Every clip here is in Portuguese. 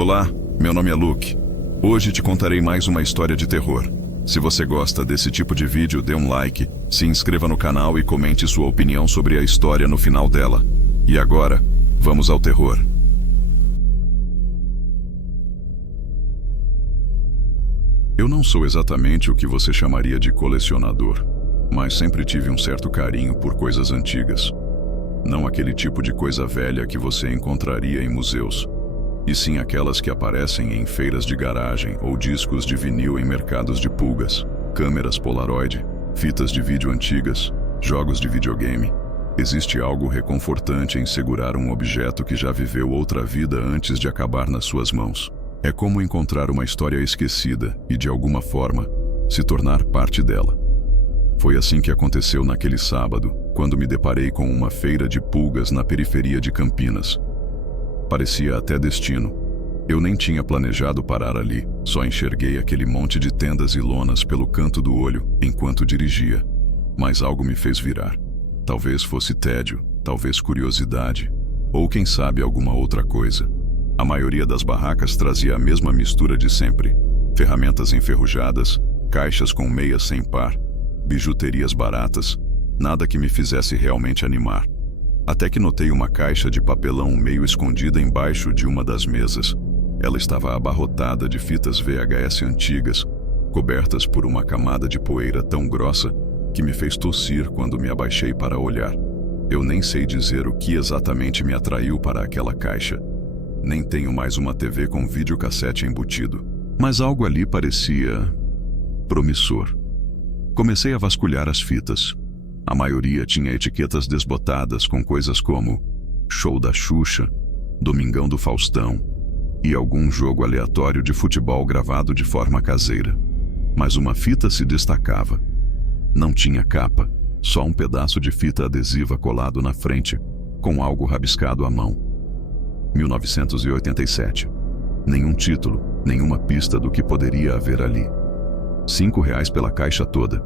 Olá, meu nome é Luke. Hoje te contarei mais uma história de terror. Se você gosta desse tipo de vídeo, dê um like, se inscreva no canal e comente sua opinião sobre a história no final dela. E agora, vamos ao terror. Eu não sou exatamente o que você chamaria de colecionador, mas sempre tive um certo carinho por coisas antigas. Não aquele tipo de coisa velha que você encontraria em museus, e sim aquelas que aparecem em feiras de garagem ou discos de vinil em mercados de pulgas, câmeras Polaroid, fitas de vídeo antigas, jogos de videogame. Existe algo reconfortante em segurar um objeto que já viveu outra vida antes de acabar nas suas mãos. É como encontrar uma história esquecida e, de alguma forma, se tornar parte dela. Foi assim que aconteceu naquele sábado, quando me deparei com uma feira de pulgas na periferia de Campinas. Parecia até destino. Eu nem tinha planejado parar ali, só enxerguei aquele monte de tendas e lonas pelo canto do olho enquanto dirigia. Mas algo me fez virar. Talvez fosse tédio, talvez curiosidade, ou quem sabe alguma outra coisa. A maioria das barracas trazia a mesma mistura de sempre: ferramentas enferrujadas, caixas com meias sem par, bijuterias baratas, nada que me fizesse realmente animar. Até que notei uma caixa de papelão meio escondida embaixo de uma das mesas. Ela estava abarrotada de fitas VHS antigas, cobertas por uma camada de poeira tão grossa que me fez tossir quando me abaixei para olhar. Eu nem sei dizer o que exatamente me atraiu para aquela caixa. Nem tenho mais uma TV com videocassete embutido. Mas algo ali parecia promissor. Comecei a vasculhar as fitas. A maioria tinha etiquetas desbotadas com coisas como Show da Xuxa, Domingão do Faustão e algum jogo aleatório de futebol gravado de forma caseira. Mas uma fita se destacava. Não tinha capa, só um pedaço de fita adesiva colado na frente, com algo rabiscado à mão. 1987. Nenhum título, nenhuma pista do que poderia haver ali. R$5 pela caixa toda,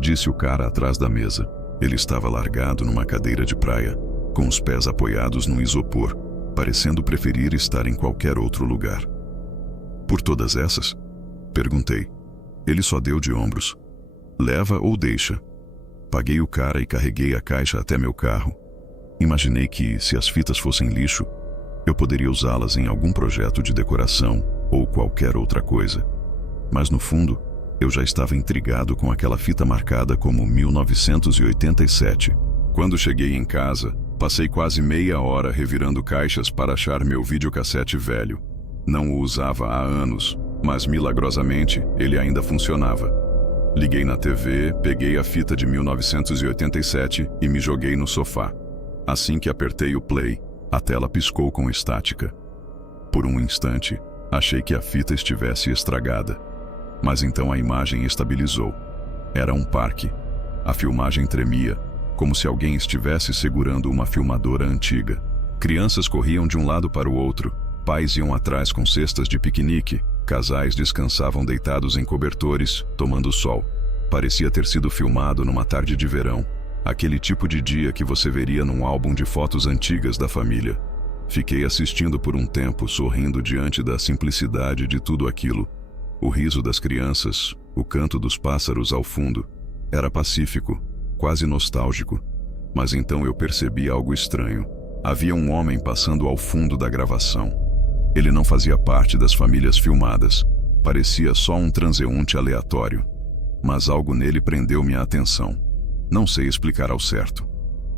disse o cara atrás da mesa. Ele estava largado numa cadeira de praia, com os pés apoiados no isopor, parecendo preferir estar em qualquer outro lugar. Por todas essas? Perguntei. Ele só deu de ombros. Leva ou deixa. Paguei o cara e carreguei a caixa até meu carro. Imaginei que, se as fitas fossem lixo, eu poderia usá-las em algum projeto de decoração ou qualquer outra coisa. Mas no fundo, eu já estava intrigado com aquela fita marcada como 1987. Quando cheguei em casa, passei quase meia hora revirando caixas para achar meu videocassete velho. Não o usava há anos, mas milagrosamente ele ainda funcionava. Liguei na TV, peguei a fita de 1987 e me joguei no sofá. Assim que apertei o play, a tela piscou com estática. Por um instante, achei que a fita estivesse estragada. Mas então a imagem estabilizou. Era um parque. A filmagem tremia, como se alguém estivesse segurando uma filmadora antiga. Crianças corriam de um lado para o outro, pais iam atrás com cestas de piquenique, casais descansavam deitados em cobertores, tomando sol. Parecia ter sido filmado numa tarde de verão. Aquele tipo de dia que você veria num álbum de fotos antigas da família. Fiquei assistindo por um tempo, sorrindo diante da simplicidade de tudo aquilo. O riso das crianças, o canto dos pássaros ao fundo. Era pacífico, quase nostálgico. Mas então eu percebi algo estranho. Havia um homem passando ao fundo da gravação. Ele não fazia parte das famílias filmadas. Parecia só um transeunte aleatório. Mas algo nele prendeu minha atenção. Não sei explicar ao certo.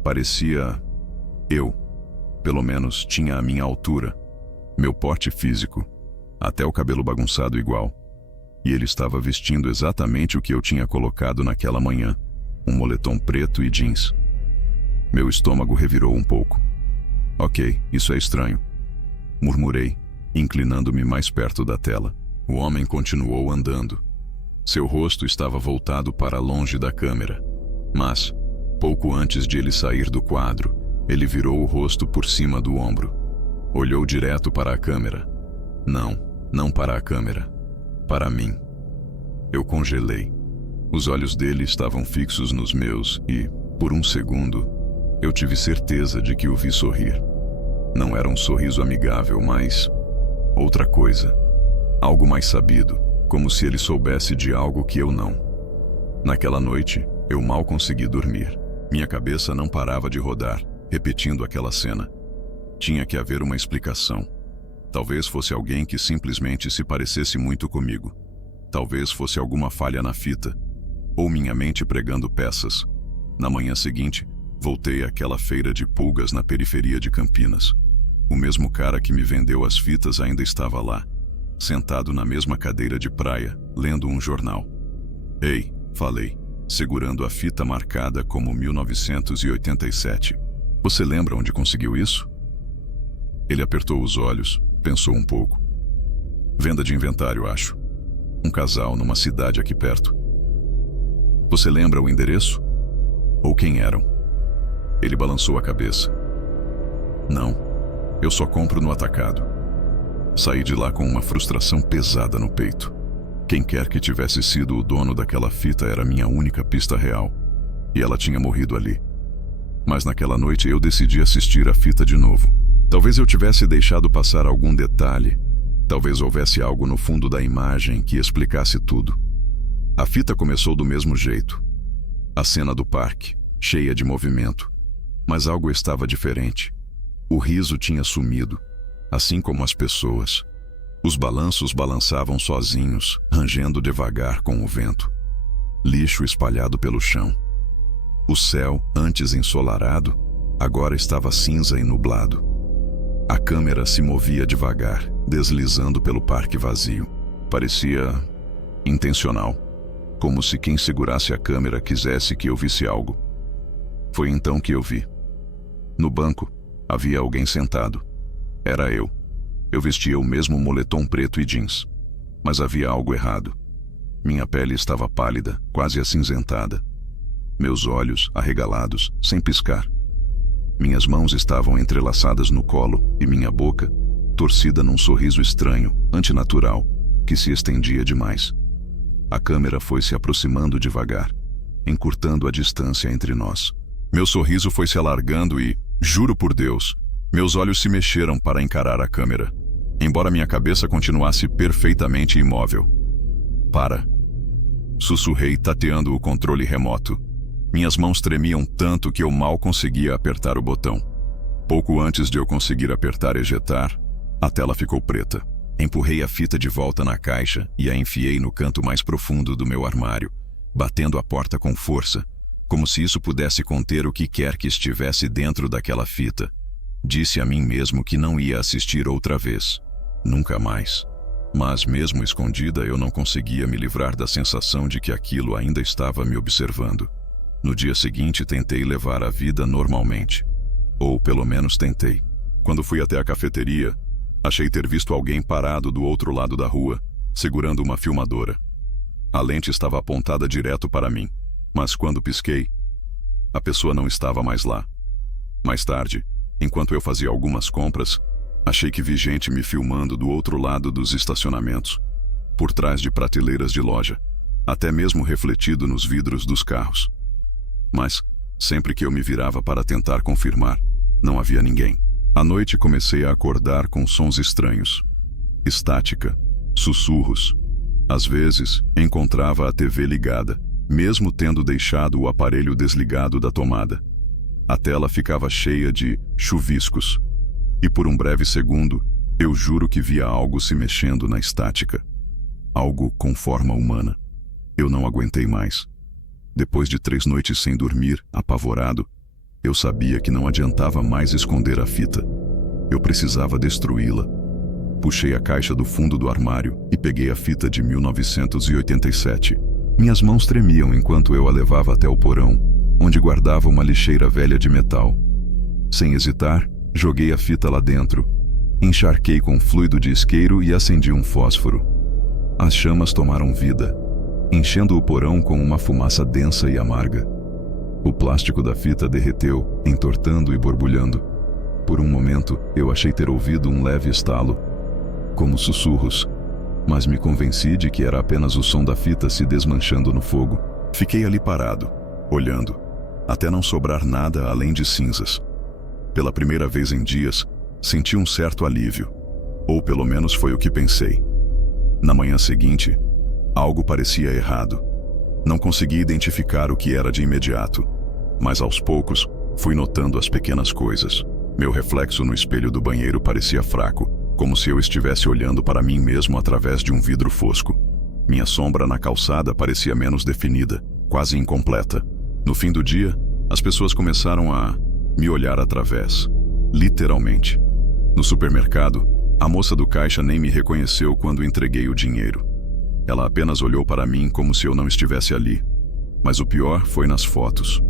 Parecia eu. Pelo menos tinha a minha altura, meu porte físico, até o cabelo bagunçado igual. E ele estava vestindo exatamente o que eu tinha colocado naquela manhã, um moletom preto e jeans. Meu estômago revirou um pouco. Ok, isso é estranho, murmurei, inclinando-me mais perto da tela. O homem continuou andando. Seu rosto estava voltado para longe da câmera. Mas, pouco antes de ele sair do quadro, ele virou o rosto por cima do ombro. Olhou direto para a câmera. Não para a câmera. Para mim. Eu congelei. Os olhos dele estavam fixos nos meus e, por um segundo, eu tive certeza de que o vi sorrir. Não era um sorriso amigável, mas outra coisa. Algo mais sabido, como se ele soubesse de algo que eu não. Naquela noite, eu mal consegui dormir. Minha cabeça não parava de rodar, repetindo aquela cena. Tinha que haver uma explicação. Talvez fosse alguém que simplesmente se parecesse muito comigo. Talvez fosse alguma falha na fita, ou minha mente pregando peças. Na manhã seguinte, voltei àquela feira de pulgas na periferia de Campinas. O mesmo cara que me vendeu as fitas ainda estava lá, sentado na mesma cadeira de praia, lendo um jornal. "Ei", falei, segurando a fita marcada como 1987. "Você lembra onde conseguiu isso?" Ele apertou os olhos, pensou um pouco. "Venda de inventário, acho. Um casal numa cidade aqui perto." "Você lembra o endereço? Ou quem eram?" Ele balançou a cabeça. "Não, eu só compro no atacado." Saí de lá com uma frustração pesada no peito. Quem quer que tivesse sido o dono daquela fita era minha única pista real, e ela tinha morrido ali. Mas naquela noite eu decidi assistir a fita de novo. Talvez eu tivesse deixado passar algum detalhe, talvez houvesse algo no fundo da imagem que explicasse tudo. A fita começou do mesmo jeito. A cena do parque, cheia de movimento. Mas algo estava diferente. O riso tinha sumido, assim como as pessoas. Os balanços balançavam sozinhos, rangendo devagar com o vento. Lixo espalhado pelo chão. O céu, antes ensolarado, agora estava cinza e nublado. A câmera se movia devagar, deslizando pelo parque vazio. Parecia intencional, como se quem segurasse a câmera quisesse que eu visse algo. Foi então que eu vi. No banco, havia alguém sentado. Era eu. Eu vestia o mesmo moletom preto e jeans. Mas havia algo errado. Minha pele estava pálida, quase acinzentada. Meus olhos arregalados, sem piscar. Minhas mãos estavam entrelaçadas no colo e minha boca, torcida num sorriso estranho, antinatural, que se estendia demais. A câmera foi se aproximando devagar, encurtando a distância entre nós. Meu sorriso foi se alargando e, juro por Deus, meus olhos se mexeram para encarar a câmera, embora minha cabeça continuasse perfeitamente imóvel. "Para", sussurrei, tateando o controle remoto. Minhas mãos tremiam tanto que eu mal conseguia apertar o botão. Pouco antes de eu conseguir apertar ejetar, a tela ficou preta. Empurrei a fita de volta na caixa e a enfiei no canto mais profundo do meu armário, batendo a porta com força, como se isso pudesse conter o que quer que estivesse dentro daquela fita. Disse a mim mesmo que não ia assistir outra vez. Nunca mais. Mas mesmo escondida, eu não conseguia me livrar da sensação de que aquilo ainda estava me observando. No dia seguinte, tentei levar a vida normalmente. Ou pelo menos tentei. Quando fui até a cafeteria, achei ter visto alguém parado do outro lado da rua, segurando uma filmadora. A lente estava apontada direto para mim, mas quando pisquei, a pessoa não estava mais lá. Mais tarde, enquanto eu fazia algumas compras, achei que vi gente me filmando do outro lado dos estacionamentos, por trás de prateleiras de loja, até mesmo refletido nos vidros dos carros. Mas, sempre que eu me virava para tentar confirmar, não havia ninguém. À noite comecei a acordar com sons estranhos. Estática, sussurros. Às vezes, encontrava a TV ligada, mesmo tendo deixado o aparelho desligado da tomada. A tela ficava cheia de chuviscos. E por um breve segundo, eu juro que via algo se mexendo na estática. Algo com forma humana. Eu não aguentei mais. Depois de 3 noites sem dormir, apavorado, eu sabia que não adiantava mais esconder a fita. Eu precisava destruí-la. Puxei a caixa do fundo do armário e peguei a fita de 1987. Minhas mãos tremiam enquanto eu a levava até o porão, onde guardava uma lixeira velha de metal. Sem hesitar, joguei a fita lá dentro, encharquei com fluido de isqueiro e acendi um fósforo. As chamas tomaram vida, enchendo o porão com uma fumaça densa e amarga. O plástico da fita derreteu, entortando e borbulhando. Por um momento, eu achei ter ouvido um leve estalo, como sussurros, mas me convenci de que era apenas o som da fita se desmanchando no fogo. Fiquei ali parado, olhando, até não sobrar nada além de cinzas. Pela primeira vez em dias, senti um certo alívio. Ou pelo menos foi o que pensei. Na manhã seguinte, algo parecia errado. Não consegui identificar o que era de imediato, mas aos poucos fui notando as pequenas coisas. Meu reflexo no espelho do banheiro parecia fraco, como se eu estivesse olhando para mim mesmo através de um vidro fosco. Minha sombra na calçada parecia menos definida, quase incompleta. No fim do dia, as pessoas começaram a me olhar através, literalmente. No supermercado, a moça do caixa nem me reconheceu quando entreguei o dinheiro. Ela apenas olhou para mim como se eu não estivesse ali. Mas o pior foi nas fotos.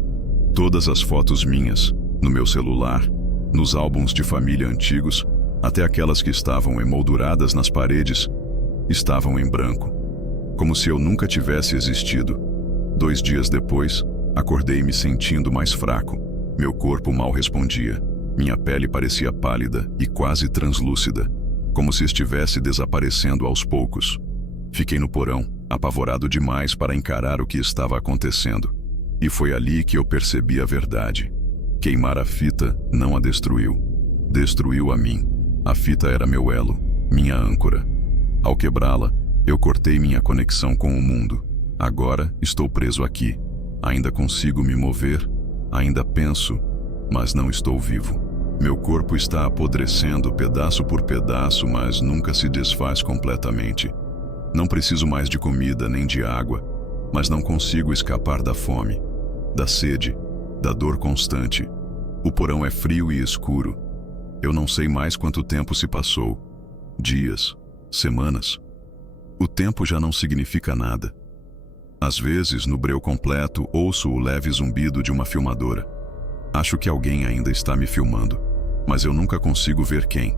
Todas as fotos minhas, no meu celular, nos álbuns de família antigos, até aquelas que estavam emolduradas nas paredes, estavam em branco. Como se eu nunca tivesse existido. 2 dias depois, acordei me sentindo mais fraco. Meu corpo mal respondia. Minha pele parecia pálida e quase translúcida, como se estivesse desaparecendo aos poucos. Fiquei no porão, apavorado demais para encarar o que estava acontecendo. E foi ali que eu percebi a verdade. Queimar a fita não a destruiu. Destruiu a mim. A fita era meu elo, minha âncora. Ao quebrá-la, eu cortei minha conexão com o mundo. Agora estou preso aqui. Ainda consigo me mover, ainda penso, mas não estou vivo. Meu corpo está apodrecendo pedaço por pedaço, mas nunca se desfaz completamente. Não preciso mais de comida nem de água, mas não consigo escapar da fome, da sede, da dor constante. O porão é frio e escuro. Eu não sei mais quanto tempo se passou. Dias, semanas. O tempo já não significa nada. Às vezes, no breu completo, ouço o leve zumbido de uma filmadora. Acho que alguém ainda está me filmando, mas eu nunca consigo ver quem.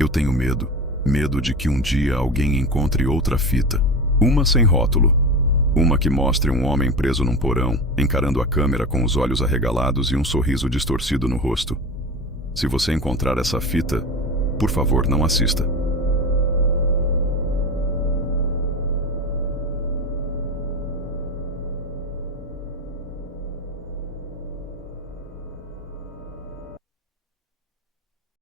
Eu tenho medo. Medo de que um dia alguém encontre outra fita. Uma sem rótulo. Uma que mostre um homem preso num porão, encarando a câmera com os olhos arregalados e um sorriso distorcido no rosto. Se você encontrar essa fita, por favor, não assista.